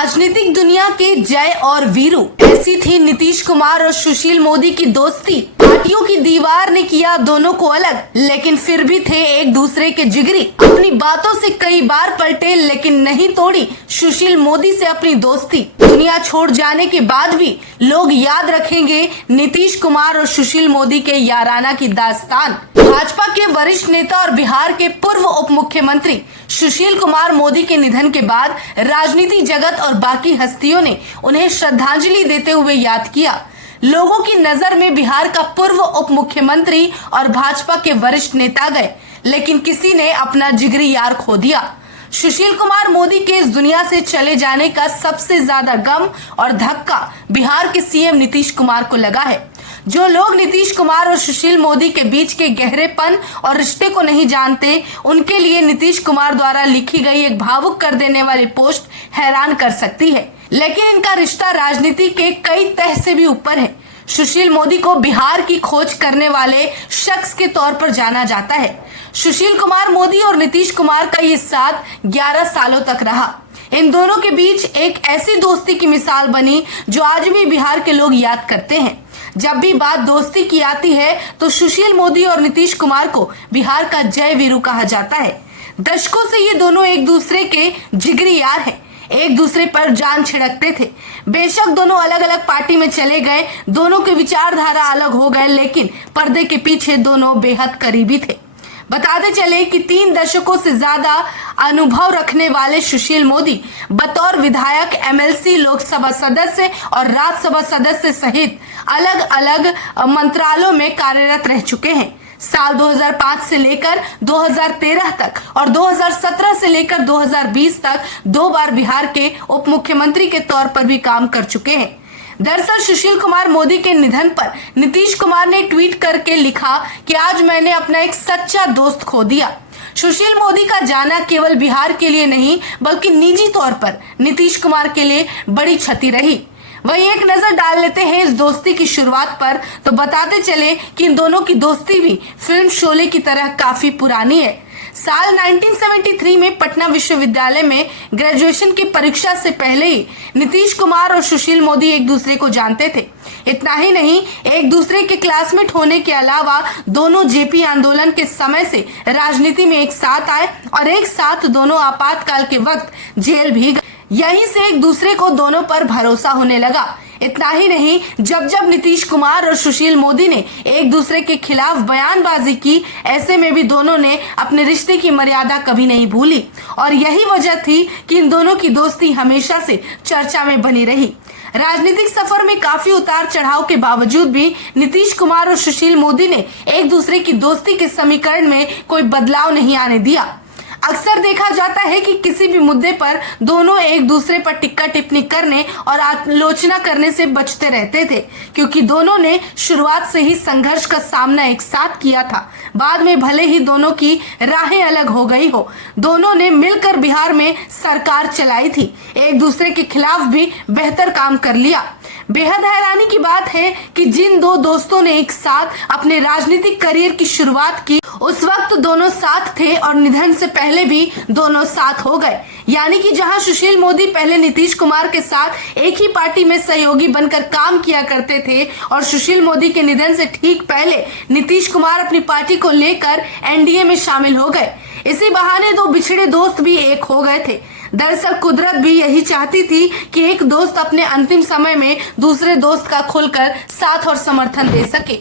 राजनीतिक दुनिया के जय और वीरू, ऐसी थी नीतीश कुमार और सुशील मोदी की दोस्ती। पार्टियों की दीवार ने किया दोनों को अलग, लेकिन फिर भी थे एक दूसरे के जिगरी। अपनी बातों से कई बार पलटे, लेकिन नहीं तोड़ी सुशील मोदी से अपनी दोस्ती। दुनिया छोड़ जाने के बाद भी लोग याद रखेंगे नीतीश कुमार और सुशील मोदी के याराना की दास्तान। भाजपा के वरिष्ठ नेता और बिहार के पूर्व उप मुख्यमंत्री सुशील कुमार मोदी के निधन के बाद राजनीति जगत और बाकी हस्तियों ने उन्हें श्रद्धांजलि देते हुए याद किया। लोगों की नजर में बिहार का पूर्व उप मुख्यमंत्री और भाजपा के वरिष्ठ नेता गए, लेकिन किसी ने अपना जिगरी यार खो दिया। सुशील कुमार मोदी के इस दुनिया से चले जाने का सबसे ज्यादा गम और धक्का बिहार के सीएम नीतीश कुमार को लगा है। जो लोग नीतीश कुमार और सुशील मोदी के बीच के गहरेपन और रिश्ते को नहीं जानते, उनके लिए नीतीश कुमार द्वारा लिखी गई एक भावुक कर देने वाली पोस्ट हैरान कर सकती है। लेकिन इनका रिश्ता राजनीति के कई तह से भी ऊपर है। सुशील मोदी को बिहार की खोज करने वाले शख्स के तौर पर जाना जाता है। सुशील कुमार मोदी और नीतीश कुमार का ये साथ 11 सालों तक रहा। इन दोनों के बीच एक ऐसी दोस्ती की मिसाल बनी जो आज भी बिहार के लोग याद करते हैं। जब भी बात दोस्ती की आती है तो सुशील मोदी और नीतीश कुमार को बिहार का जय वीरू कहा जाता है। दशकों से ये दोनों एक दूसरे के जिगरी यार हैं, एक दूसरे पर जान छिड़कते थे। बेशक दोनों अलग अलग पार्टी में चले गए, दोनों के विचारधारा अलग हो गए, लेकिन पर्दे के पीछे दोनों बेहद करीबी थे। बताते चले कि 3 दशकों से ज्यादा अनुभव रखने वाले सुशील मोदी बतौर विधायक, एमएलसी, लोकसभा सदस्य और राज्यसभा सदस्य सहित अलग अलग मंत्रालयों में कार्यरत रह चुके हैं। साल 2005 से लेकर 2013 तक और 2017 से लेकर 2020 तक 2 बार बिहार के उप मुख्यमंत्री के तौर पर भी काम कर चुके हैं। दरअसल सुशील कुमार मोदी के निधन पर नीतीश कुमार ने ट्वीट करके लिखा कि आज मैंने अपना एक सच्चा दोस्त खो दिया। सुशील मोदी का जाना केवल बिहार के लिए नहीं, बल्कि निजी तौर पर नीतीश कुमार के लिए बड़ी क्षति रही। वही एक नजर डाल लेते हैं इस दोस्ती की शुरुआत पर, तो बताते चले कि इन दोनों की दोस्ती भी फिल्म शोले की तरह काफी पुरानी है। साल 1973 में पटना विश्वविद्यालय में ग्रेजुएशन की परीक्षा से पहले ही नीतीश कुमार और सुशील मोदी एक दूसरे को जानते थे। इतना ही नहीं, एक दूसरे के क्लासमेट होने के अलावा दोनों जेपी आंदोलन के समय से राजनीति में एक साथ आए और एक साथ दोनों आपातकाल के वक्त जेल भी गए। यहीं से एक दूसरे को दोनों पर भरोसा होने लगा। इतना ही नहीं, जब जब नीतीश कुमार और सुशील मोदी ने एक दूसरे के खिलाफ बयानबाजी की, ऐसे में भी दोनों ने अपने रिश्ते की मर्यादा कभी नहीं भूली और यही वजह थी कि इन दोनों की दोस्ती हमेशा से चर्चा में बनी रही। राजनीतिक सफर में काफी उतार चढ़ाव के बावजूद भी नीतीश कुमार और सुशील मोदी ने एक दूसरे की दोस्ती के समीकरण में कोई बदलाव नहीं आने दिया। अक्सर देखा जाता है कि किसी भी मुद्दे पर दोनों एक दूसरे पर टिक्का टिप्पणी करने और आलोचना करने से बचते रहते थे, क्योंकि दोनों ने शुरुआत से ही संघर्ष का सामना एक साथ किया था। बाद में भले ही दोनों की राहें अलग हो गई हो, दोनों ने मिलकर बिहार में सरकार चलाई थी, एक दूसरे के खिलाफ भी बेहतर काम कर लिया। बेहद हैरानी की बात है कि जिन 2 दोस्तों ने एक साथ अपने राजनीतिक करियर की शुरुआत की, उस वक्त दोनों साथ थे और निधन से पहले भी दोनों साथ हो गए। यानी कि जहां सुशील मोदी पहले नीतीश कुमार के साथ एक ही पार्टी में सहयोगी बनकर काम किया करते थे और सुशील मोदी के निधन से ठीक पहले नीतीश कुमार अपनी पार्टी को लेकर एनडीए में शामिल हो गए। इसी बहाने 2 बिछड़े दोस्त भी एक हो गए थे। दरअसल कुदरत भी यही चाहती थी कि एक दोस्त अपने अंतिम समय में दूसरे दोस्त का खुलकर साथ और समर्थन दे सके।